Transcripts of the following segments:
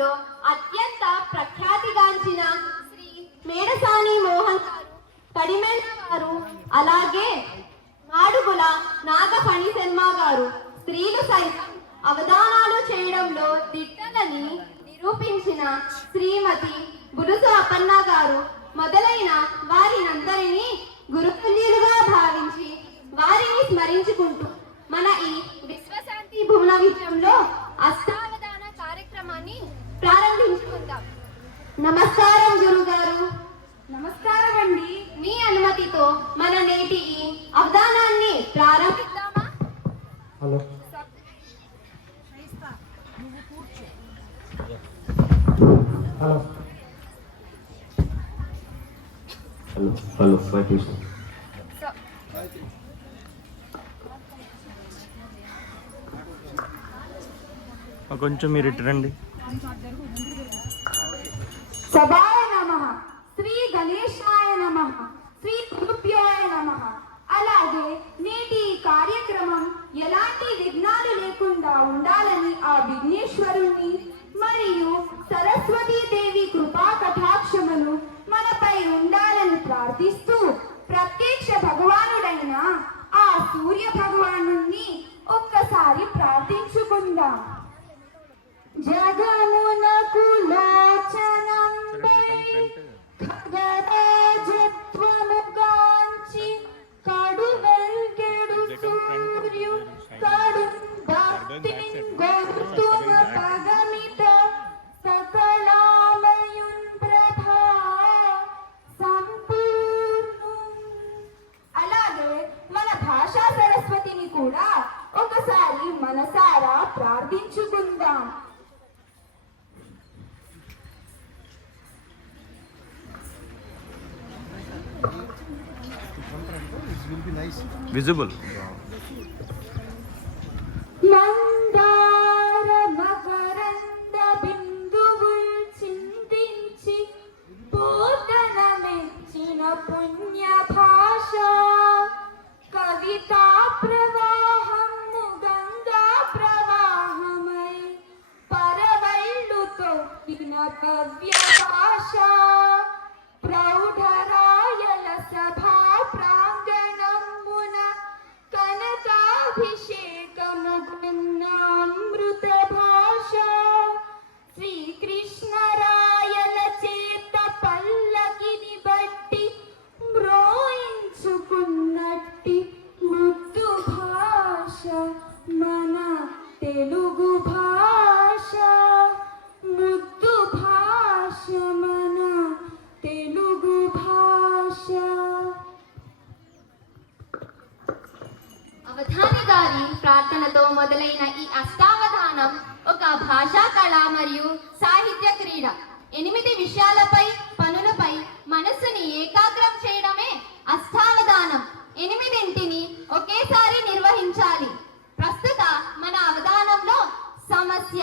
కాలంలో అత్యంత ప్రఖ్యాతిగాంచిన శ్రీ మేడసాని మోహన్ గారు, కడిమెళ్ళ గారు, అలాగే మాడుగుల నాగఫణి శర్మ గారు స్త్రీలు సైతం అవధానాలు చేయడంలో దిట్టలని నిరూపించిన శ్రీమతి బులుసు అపన్న గారు మొదలైన వారినందరినీ గురుతుల్యులుగా భావించి వారిని స్మరించుకుంటూ మన ఈ విశ్వశాంతి భువన విజయంలో అష్టావధాన కార్యక్రమాన్ని ప్రారంభించుకుందాం. నమస్కారం గురుగారు. నమస్కారం అండి. మీ అనుమతితో మన నేటి ఈ అవధానాన్ని ప్రారంభిద్దామా? హలో హలో హలో హలో కొంచెం మీరు ఇటు రండి. సభాయ నమః, శ్రీ గణేశాయ నమః, శ్రీ గురుభ్యోయ నమః. అలాగే నేటి ఈ కార్యక్రమం ఎలాంటి విఘ్నాలు లేకుండా ఉండాలని ఆ విఘ్నేశ్వరుణ్ణి మరియు సరస్వతీదేవి కృపా కటాక్షములు మనపై ఉండాలని ప్రార్థిస్తూ ప్రత్యక్ష భగవానుడైన ఆ సూర్య భగవానుణ్ణి ఒక్కసారి ప్రార్థించుకుందాం. జగమునకు లోచనం ఖగరాజత్వము కాంచి కడు వెల్గెడు సూర్యు కడు భక్తిన్ గొంతున పగమిత సకలామయున్ ప్రభా సంపూర్ణం. అలాగే మన భాషా సరస్వతిని కూడా ఒకసారి మనసారా ప్రార్థించుకుందాం. విజిబుల్. మందార మకరంద బిందువుల్ చిందించి పోతన మెచ్చిన పుణ్య భాష కవితా ప్రవాహము గంగా ప్రవాహమై పరవళ్ళు తొక్కిన కవ్య భాష ప్రౌఢరాయల సభా ప్రాంగణమున కనకాభిషేకమున్న అమృత భాష శ్రీకృష్ణరాయల చేత పల్లకిని బట్టి మ్రోయించుకున్నట్టి ముద్దు భాష మన తెలుగు భాష. ముద్దు భాష మన తెలుగు భాష. అవధాని గారి ప్రార్థనతో మొదలైన ఈ అష్టావధానం ఒక భాషా కళ మరియు సాహిత్య క్రీడ. 8 విషయాలపై పనులపై మనస్సుని ఏకాగ్రం చేయడమే అష్టావధానం. 8ంటిని ఒకేసారి నిర్వహించాలి. ప్రస్తుత మన అవధానంలో సమస్య,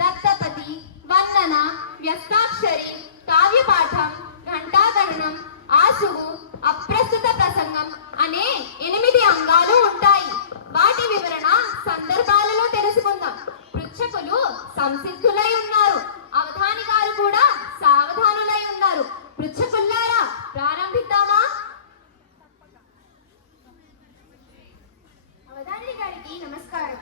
దత్తపది, వర్ణన, వ్యస్తాక్షరి, కావ్యపాఠం, ఘంటాగణనం, ఆశువు, అప్రస్తుత ప్రసంగం అనే 8 అంగాలు ఉంటాయి. వాటి వివరణ సందర్భాలలో తెలుసుకుందాం. పృచ్ఛకులు సంసిద్ధులై ఉన్నారు, అవధాని గారు కూడా సావధానులై ఉన్నారు. పృచ్ఛకుల్లారా ప్రారంభిద్దామా? అవధాని గారికి నమస్కారం.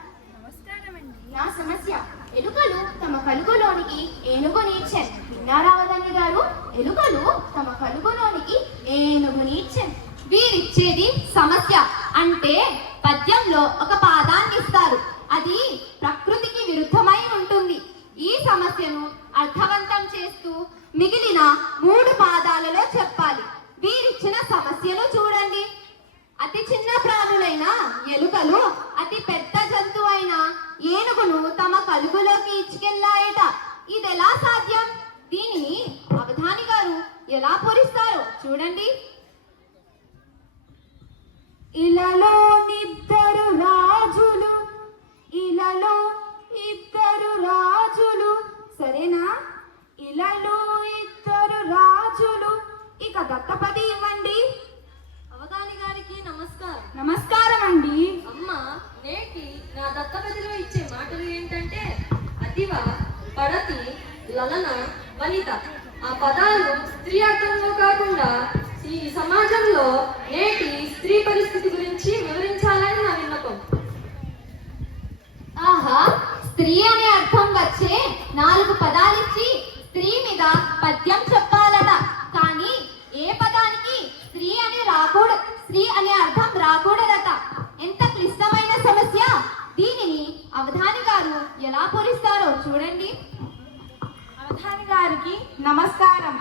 నా సమస్య, ఎలుకలు తమ కలుగులోనికి ఏనుగు నీడ్చెన్. విన్నారా అవధాని గారు? ఎలుకలు తమ కలుగులోనికి ఏనుగు నీడ్చెన్. వీరిచ్చేది సమస్య. అంటే పద్యంలో ఒక పాదాన్ని ఇస్తారు, అది ప్రకృతికి విరుద్ధమై ఉంటుంది. ఈ సమస్యను అర్థవంతం చేస్తూ మిగిలిన 3 పాదాలలో చెప్పాలి. వీరిచ్చిన సమస్యను చూడండి. అతి చిన్న ప్రాణులైన ఎలుకలు అతి పెద్ద జంతువైన ఏనుగును తమ కలుగులోకి ఇచ్చుకెళ్ళాయట. ఇదెలా సాధ్యం? దీనిని అవధాని గారు ఎలా పూరిస్తారో చూడండి. ఇలలో ఇద్దరు రాజులు, ఇలలో ఇద్దరు రాజులు. సరేనా? ఇలలో ఇద్దరు రాజులు. ఇక దత్తపది ఇవ్వండి. అవధాని గారికి నమస్కారం. నమస్కారం అండి. అమ్మ, నేటి నా దత్తపదిలో ఇచ్చే మాటలు ఏంటంటే అతివ పడతి పదాలు స్త్రీ అర్థంలో కాకుండా ఈ సమాజంలో నేటి స్త్రీ పరిస్థితి గురించి వివరించాలని నా విన్నపం. ఆహా, స్త్రీ అనే అర్థం వచ్చే 4 పదాలిచ్చి స్త్రీ మీద పద్యం చెప్పాలట. కానీ ఏ పదానికి స్త్రీ అనే అర్థం రాకూడదట. ఎంత క్లిష్టమైన సమస్య! దీనిని అవధాని గారు ఎలా పూరిస్తారో చూడండి. అవధాని గారికి నమస్కారం.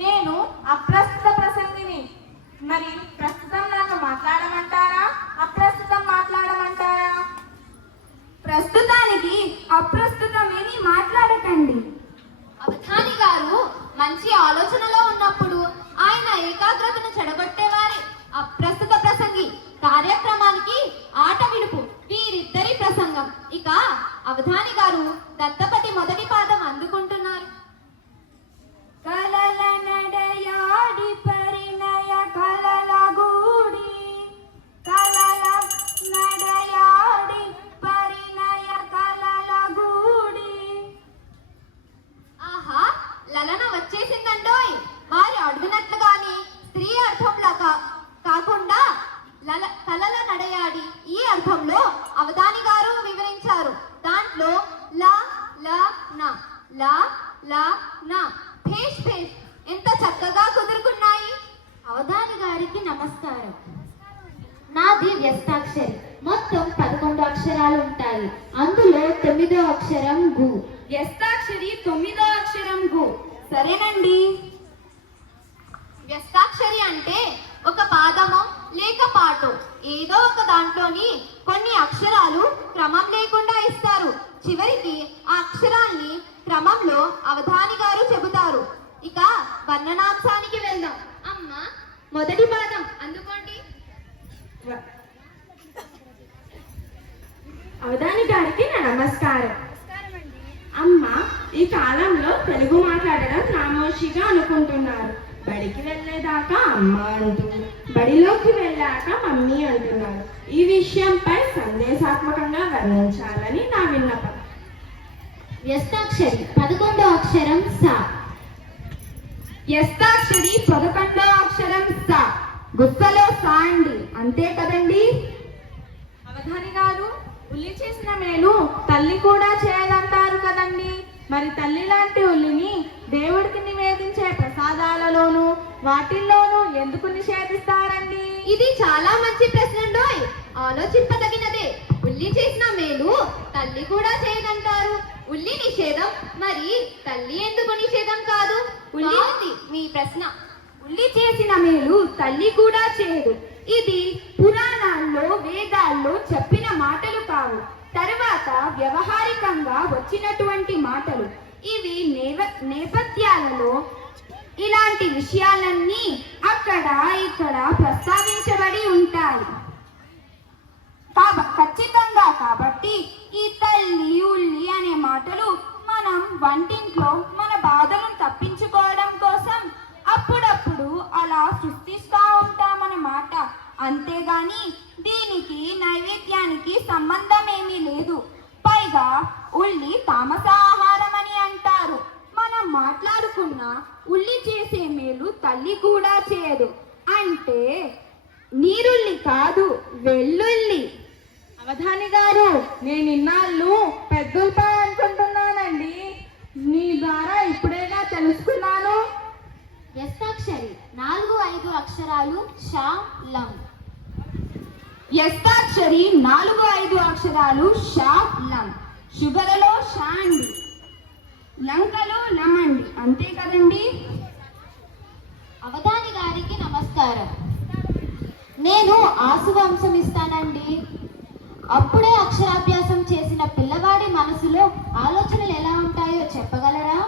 నేను అప్రస్తుత ప్రసంగిని. మరి ప్రస్తుతం నన్ను మాట్లాడమంటారా, అప్రస్తుతం మాట్లాడమంటారా? ప్రస్తుతానికి అప్రస్తుతమేమి మాట్లాడకండి. అవధాని గారు మంచి ఆలోచనలో ఉన్నప్పుడు ఆయన ఏకాగ్రతను చెడగొట్టేవారే అప్రస్తుత ప్రసంగి. కార్యక్రమానికి ఆట విడుపు వీరిద్దరి ప్రసంగం. ఇక అవధాని గారు దత్తపతి మొదటి పాదం అందుకుంటున్నారు. కలల నడయాడి పరిణయ కలల గూడి, కలల నడయాడి పరిణయ కలల గూడి. ఆహా, లలన వచ్చేసిందండోయ్. వారి అడుగునట్లుగానే స్త్రీ అర్థంలో కాకుండా కలల నడయాడి ఈ అర్థంలో అవధాని గారు వివరించారు. దాంట్లో లా లా నా లా లా నా భేష్ భేష్ ఎంత చక్కగా కుదురుకున్నాయి. అవధాని గారికి నమస్కారం. నాది వ్యస్తాక్షరి. మొత్తం 11 అక్షరాలు ఉంటాయి. అందులో 9వ అక్షరం గు. వ్యస్తాక్షరి 9వ అక్షరం గు. సరేనండి. వ్యస్తాక్షరి అంటే ఒక పాదమో లేక పాటో ఏదో ఒక దాంట్లోని కొన్ని అక్షరాలు క్రమం లేకుండా ఇస్తారు. చివరికి ఆ అక్షరాల్ని క్రమంలో అవధాని గారు చెబుతారు. ఇక వర్ణనాంశానికి వెళ్దాం. అమ్మ, మొదటి పాదం అందుకోండి. అవధాని గారికి నా నమస్కారం. అమ్మ, ఈ కాలంలో తెలుగు మాట్లాడడం నామోషిగా అనుకుంటున్నారు. బడికి వెళ్ళేదాకా అమ్మ అంటూ, బడిలోకి వెళ్ళాక మమ్మీ అంటున్నారు. ఈ విషయంపై సందేశాత్మకంగా వర్ణించాలని నా విన్నపం. వ్యస్తాక్షరి 11వ అక్షరం సా. వ్యస్తాక్షరి 11వ అక్షరం సా. గుత్తలో సా అండి, అంతే కదండి? అవధాని గారు, ఉల్లి చేసిన మేలు తల్లి కూడా చేయదంటారు కదండి. మరి తల్లి లాంటి ఉల్లిని దేవుడికి నివేదించే ప్రసాదాలలోనూ వాటిల్లోనూ ఎందుకు నిషేధిస్తారండి? ఇది చాలా మంచి ప్రశ్నండోయ్. ఆలోచింపదగినదే. ఉల్లి చేసిన మేలు తల్లి కూడా చేయదంటారు. ఉల్లి నిషేధం, మరి తల్లి ఎందుకు నిషేధం కాదు? బాగుంది మీ ప్రశ్న. ఉల్లి చేసిన మేలు తల్లి కూడా చేయదు. ఇది పురాణాల్లో వేదాల్లో చెప్పిన మాటలు కావు. తరువాత వ్యవహారికంగా వచ్చినటువంటి మాటలు. ఇవి నేపథ్యాలలో ఇలాంటి విషయాలన్నీ అక్కడ ఇక్కడ ప్రస్తావించబడి ఉంటాయి. ఖచ్చితంగా కాబట్టి ఈ తల్లి ఉల్లి అనే మాటలు మనం వంటింట్లో మన బాధలను తప్పించుకోవడం కోసం అప్పుడప్పుడు అలా సృష్టిస్తూ ఉంటామన్నమాట. అంతేగాని దీనికి నైవేద్యానికి సంబంధం ఏమీ లేదు. పైగా ఉల్లి తామసాహారం అని అంటారు. మనం మాట్లాడుకున్న ఉల్లి చేసే మేలు తల్లి కూడా చేయదు. అంటే నీరుల్లి కాదు, వెల్లుల్లి. అవధాని గారు, నేను ఇన్నాళ్ళు పెద్దల్పై అనుకుంటున్నానండి. మీ ద్వారా ఇప్పుడేగా తెలుసుకున్నాను. వ్యస్తాక్షరి 4-5 అక్షరాలు షా లం. వ్యస్తాక్షరి 4-5 అక్షరాలు షా లం. శుభలలో షా అండి, లంకలో లం అండి, అంతే కదండి? అవధాని గారికి నమస్కారం. నేను ఆసు వంశం ఇస్తానండి. అప్పుడే అక్షరాభ్యాసం చేసిన పిల్లవాడి మనసులో ఆలోచనలు ఎలా ఉంటాయో చెప్పగలరా?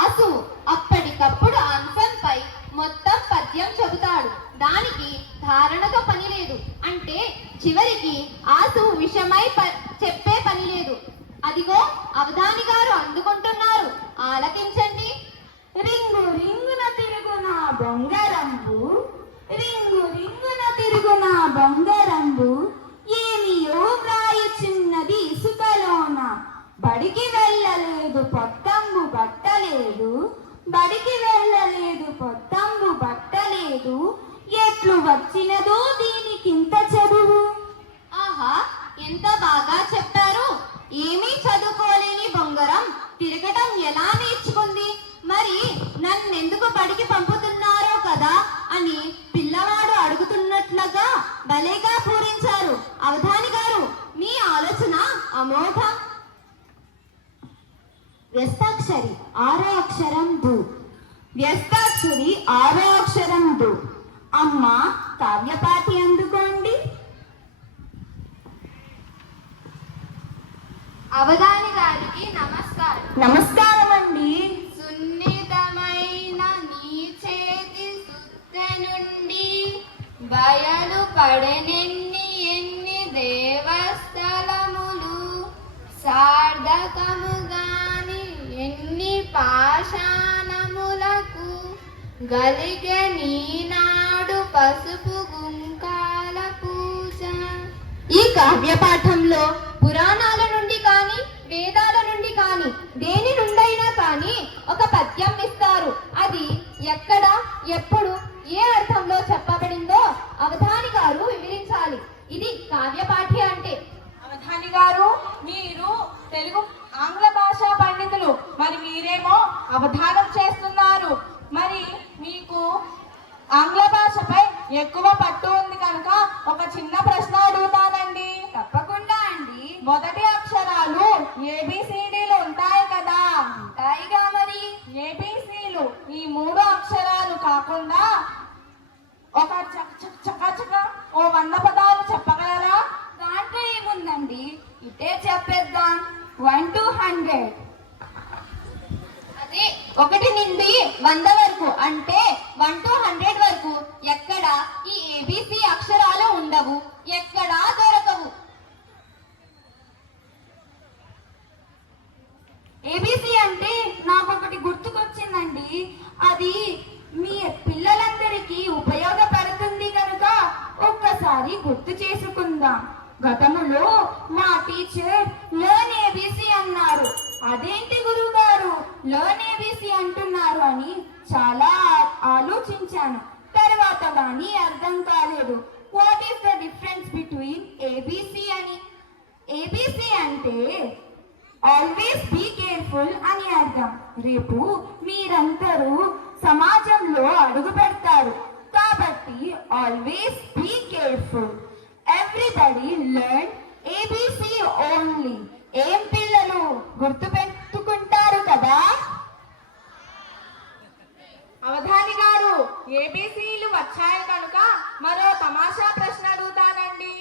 ఆసు అప్పటికప్పుడు అంశంపై మొత్తం పద్యం చెబుతాడు. దానికి ధారణతో పని లేదు. అంటే చివరికి ఆసు విషయమై చెప్పే పని లేదు. అదిగో అవధాని గారు అందుకుంటున్నారు, ఆలకించండి. రింగు రింగున తిరుగున బొంగరంబు, రింగు రింగున తిరుగున బొంగరంబు, ఏమియో వ్రాయుచున్నది ఇసుకలోన. బడికి వెళ్ళలేదు పొత్తంబు బట్టలే వచ్చినదో దీనికింత చదువు. ఆహా, ఎంత బాగా చెప్పారు. ఏమీ చదువుకోలేని బొంగరం తిరగటం ఎలా నేర్చుకుంది? మరి నన్నెందుకు బడికి పంపుతున్నారో కదా అని పిల్లవాడు అడుగుతున్నట్లుగా భలేగా పూరించారు. అవధాని గారు, మీ ఆలోచన అమోఘం. వ్యస్తాక్షరి ఆరో అక్షరం దు. వ్యస్తాక్షరి ఆరో అక్షరం దు. అమ్మ కావ్యపాఠి అందుకోండి. అవధాని గారికి నమస్కారం. నమస్కారం అండి. సున్నితమైన నీ చేతి సుత్తె నుండి బయలు పడనెన్ని ఎన్ని దేవస్థలములు, సార్థకముగాని ఎన్ని పాషాణములకు గలిగె నీనాడు పసుపు గుంకాల పూజ. ఈ కావ్యపాఠంలో పురాణాల నుండి కానీ వేదాల నుండి కానీ దేని నుండైనా కానీ ఒక పద్యం ఇస్తారు. అది ఎక్కడ, ఎప్పుడు, ఏ అర్థంలో చెప్పబడిందో అవధాని గారు వివరించాలి. ఇది కావ్యపాఠ్య అంటే. అవధాని గారు, మీరు తెలుగు ఆంగ్ల భాషా పండితులు, మరి మీరేమో అవధానం చేస్తున్నారు. మరి మీకు ఆంగ్ల భాషపై ఎక్కువ పట్టు ఉంది కనుక ఒక చిన్న ప్రశ్న అడుగుతానండి. తప్పకుండా అండి. మొదటి అక్షరాలు ఏబిసిడీలు ఉంటాయి కదా? ఉంటాయిగా మరి. ఏబిసిలు ఈ 3 అక్షరాలు కాకుండా ఒక చకచక ఓ 100 పదాలు చెప్పగలరా? దాంట్లో ఏముందండి, ఇటే చెప్పేద్దాం. 1 to 100. అదే 1 నుండి 100 వరకు, అంటే 1 to 100 వరకు ఎక్కడ ఈ ఏబిసి అక్షరాలు ఉండవు, ఎక్కడా దొరకవు. ఏబిసి అంటే నాకొకటి గుర్తుకొచ్చిందండి. అది మీ పిల్లలందరికీ ఉపయోగపడుతుంది కనుక ఒక్కసారి గుర్తు చేసుకుందాం. గతములో మా టీచర్ లర్న్ ఏబిసి అన్నారు. అదేంటి గురువు గారు లర్న్ ఏబిసి అంటున్నారు అని చాలా ఆలోచించాను. తర్వాత కానీ అర్థం కాలేదు. What is the difference between ABC అని? ఏబిసి అంటే ఆల్వేస్ బీ కేర్ఫుల్ అని అర్థం. రేపు మీరందరూ సమాజంలో అడుగు పెడతారు కాబట్టి always be careful. Everybody learn ABC only. ఏం పిల్లలు గుర్తు పెట్టుకుంటారు కదా? అవధాని గారు, ఏబిసిలు వచ్చాయి కనుక మరో తమాషా ప్రశ్న అడుగుతానండి.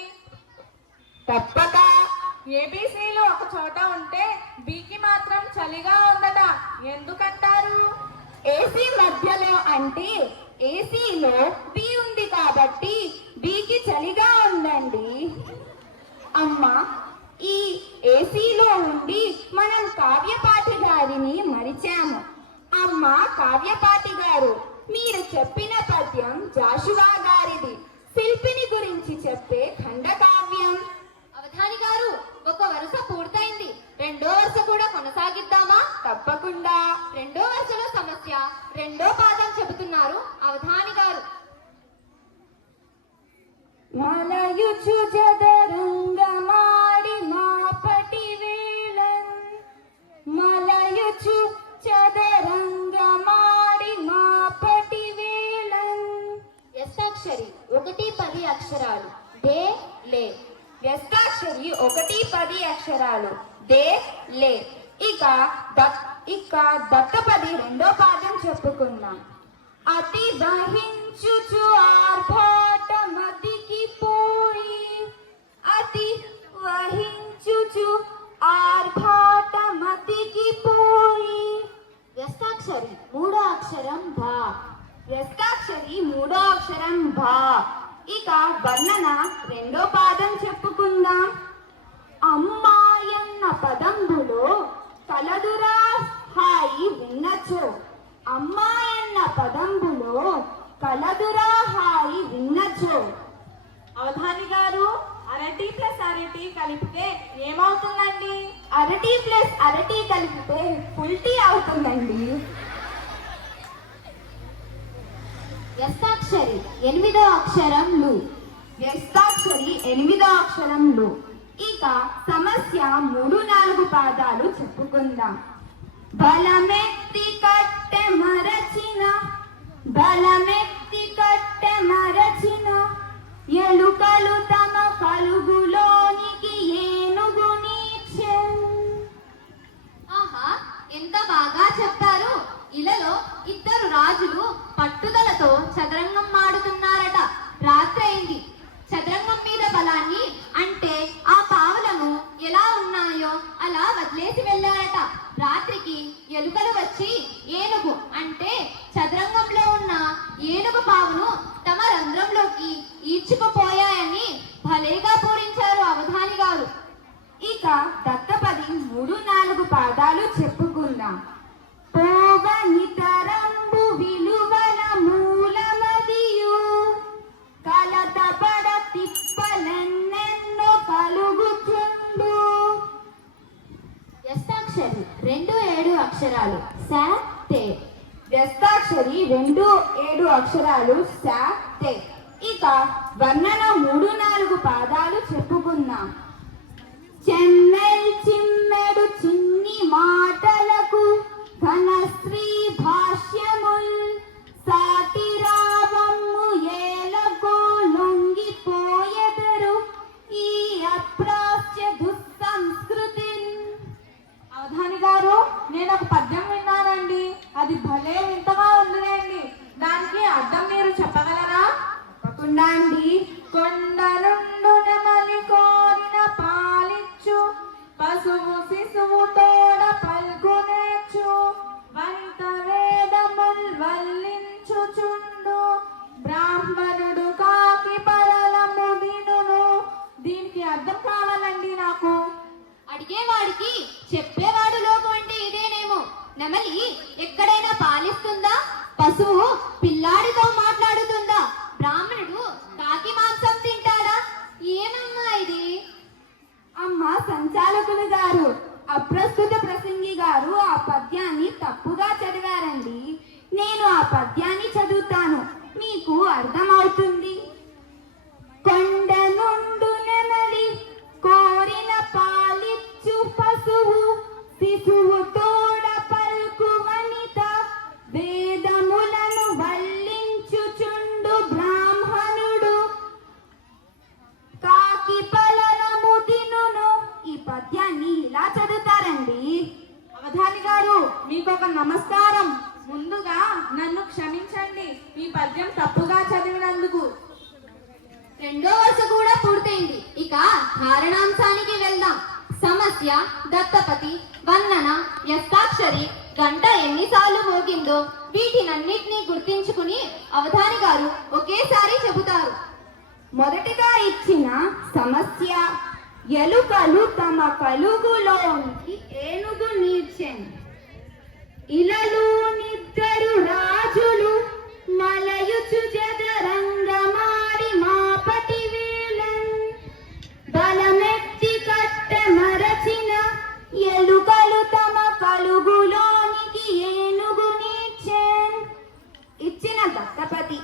తప్పక. ఏబిసిలు ఒక చోట ఉంటే బికి మాత్రం చలిగా ఉందట, ఎందుకంటారు? ఏసీ మధ్యలో అంటే ఏసీలో బి ఉంది కాబట్టి బికి చలిగా ఉందండి. అమ్మ, ఈ ఏసీలో ఉండి మనం కావ్యపాఠి గారిని మరిచాము. అమ్మ కావ్యపాఠి గారు, మీరు చెప్పిన పద్యం జాషువా గారిది. శిల్పిని గురించి చెప్పే ఖండకావ్యం. అవధాని గారు, ఒక వరుస పూర్తయింది, రెండో వరుస కూడా కొనసాగిద్దామా? తప్పకుండా. రెండో వరుసలో సమస్య రెండో పాదం చెబుతున్నారు అవధాని గారు. మలయుచు చదరంగమాడి మాపటి వేళన్, మలయుచు చదరంగమాడి మాపటి వేళన్. వ్యస్తాక్షరి 1, 10 అక్షరాలు దే లే. వ్యస్తాక్షరి 1, 10 అక్షరాలు దే లే. ఇక దత్తపది రెండో పాదం చెప్పుకుందాం. అతి వహించుచు ఆర్భాటమతికి పోయి, అతి వహించుచు ఆర్భాటమతికి పోయి. వ్యస్తాక్షరి 3వ అక్షరం భా. వ్యస్తాక్షరి 3వ అక్షరం భా. ఇక వర్ణన రెండో పాదం చెప్పుకుందాం. అమ్మాయన్న పదంబులో కలదురా హాయి విన్నచో. అమ్మాయన్న పదంబులో కలదురా హాయి విన్నచో. అవధాని గారు, అరటి ప్లస్ అరటి కలిపితే ఏమవుతుందండి? అరటి ప్లస్ అరటి కలిపితే ఫుల్ టీ అవుతుందండి. వ్యస్తాక్షరి ఎనిమిదో అక్షరం లు. వ్యస్తాక్షరి 8వ అక్షరం లు. ఇక సమస్య 3-4 పాదాలు చెప్పుకుందాం. బలమెత్తి కట్టె మరచిన, బలమెత్తి కట్టె మరచిన, ఎలుకలు తమ కలుగులోనికి ఏనుగునిచ్చెన్. ఆహా, ఎంత బాగా చెప్పారు. ఇలలో ఇద్దరు రాజులు పట్టుదలతో చదరంగం ఆడుతున్నారట. రాత్రైంది. చదరంగం మీద బలాన్ని అంటే ఆ పావులను ఎలా ఉన్నాయో అలా వదిలేసి వెళ్ళారట. రాత్రికి ఎలుకలు వచ్చి ఏనుగు అంటే చదరంగంలో ఉన్న ఏనుగు పావును తమ రంధ్రంలోకి ఈడ్చుకుపోయాయని భలేగా పూరించారు అవధాని గారు. ఇక దత్తపది 3-4 పాదాలు చెప్పుకుందాం. పోగనితరంబు విలువల మూలమదియు, కలతపడ తిప్పలెన్నెన్నో కలుగుచుండు. వ్యస్తాక్షరి 2-7 అక్షరాలు స తే. వ్యస్తాక్షరి 2-7 అక్షరాలు స తే. ఇక వర్ణన 3-4 పాదాలు చెప్పుకుందాం. చెమ్మెల్ చిమ్మెడు చిన్ని మాటలకు ఘన స్త్రీ భాష్యముల్, సాటి రావమ్ము ఏలగో లొంగిపోయెదరు ఈ అప్రాచ్య దుస్సంస్కృతిన్. అవధాని గారు, నేను ఒక పద్యం విన్నానండి. అది భలే వింతగా ఉందిలేండి. దానికి అర్థం మీరు చెప్పగలరా? తప్పకుండా అండి. కొండ నుండు నెమలి కోరిన పాలిచ్చు, పశువు శిశువు తోడ పల్కునేచ్చు, వనిత వేదముల్ వల్లించుచుండు, బ్రాహ్మణుడు కాకి పరలము వినును. దీనికి అర్థం కావాలండి నాకు. అడిగేవాడికి చెప్పేవాడు లోపు అంటే ఇదేనేమో. నెమలి ఎక్కడైనా పాలిస్తుందా? పశువు పిల్లాడితో మాట్లాడుతుందా? బ్రాహ్మణుడు కాకి మాంసం తింటాడా? ఏమమ్మా ఇది? అమ్మ సంచాలకులు గారు, అప్రస్తుత ప్రసంగి గారు ఆ పద్యాన్ని తప్పుగా చదివారండి. నేను ఆ పద్యాన్ని చదువుతాను, మీకు అర్థమవుతుంది. కొండ నుండు నెమలి కోరిన పాలిచ్చు, పశువు శిశువు తోడ పల్కు వనిత, వేదములను వల్లించుచుండు బ్రాహ్మణుడు కాకి పలనము తినును. ఈ పద్యాన్ని ఇలా చదువుతారండి. అవధాని గారు, మీకు ఒక నమస్కారం. ముందుగా నన్ను క్షమించండి ఈ పద్యం తప్పుగా చదివినందుకు. రెండో వరుస కూడా పూర్తయింది. ఇక కారణాంశానికి వెళ్దాం. సమస్య, దత్తపతి, వర్ణన, వ్యస్తాక్షరి, గంట ఎన్నిసార్లు మోగిందో వీటినన్నిటినీ గుర్తించుకుని అవధాని గారు ఒకేసారి చెబుతారు. మొదటిగా ఇచ్చిన సమస్య, ఎలుకలు తమ కలుగులోనికి ఏనుగు నీడ్చెన్. ఇలలు నిద్దరు రాజులు మలయుచు జదరంగమాడి మాపటి వేళన్, బలమెత్తి కట్టె మరచిన, ఎలుకలు తమ కలుగులోనికి ఏనుగు నీడ్చెన్. ఇచ్చిన దత్తపతి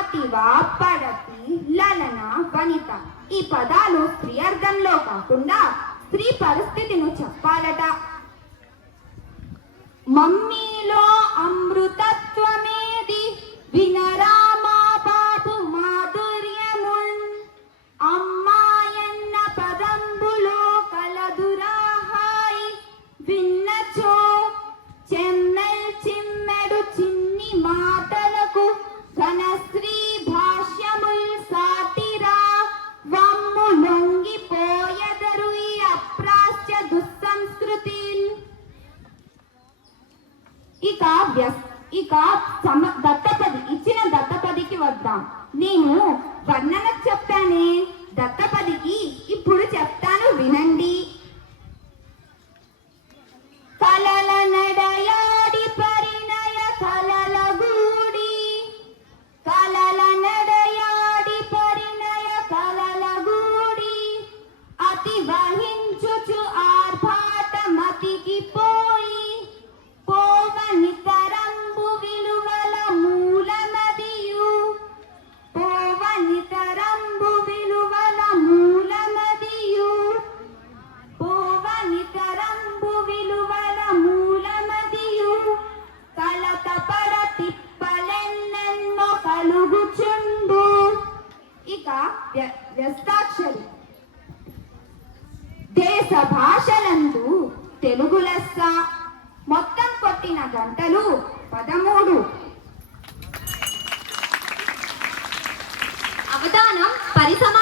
అతివా, పడతి, లలన, వనిత ఈ పదాలు స్త్రీ అర్థంలో కాకుండా స్త్రీ పరిస్థితిని చెప్పాలట. మమ్మీలో అమృతత్వమేది వినరామా బాబు మాధుర్యమున్, అమ్మాయన్న పదంబులో కలదురాహాయి విన్నచో, చెమ్మెల్ చిమ్మెడు చిన్ని మాటలకు ఘన స్త్రీ భాష్యముల్, సాటిరా వమ్ము లొంగిపోయెదరు ఈ అప్రాచ్య దుస్సంస్కృతి. ఇక వ్యస్తాక్షరి. దేశ భాషలందు తెలుగు లెస్స. మొత్తం కొట్టిన గంటలు 13. అవధానం పరిసమాప్తం.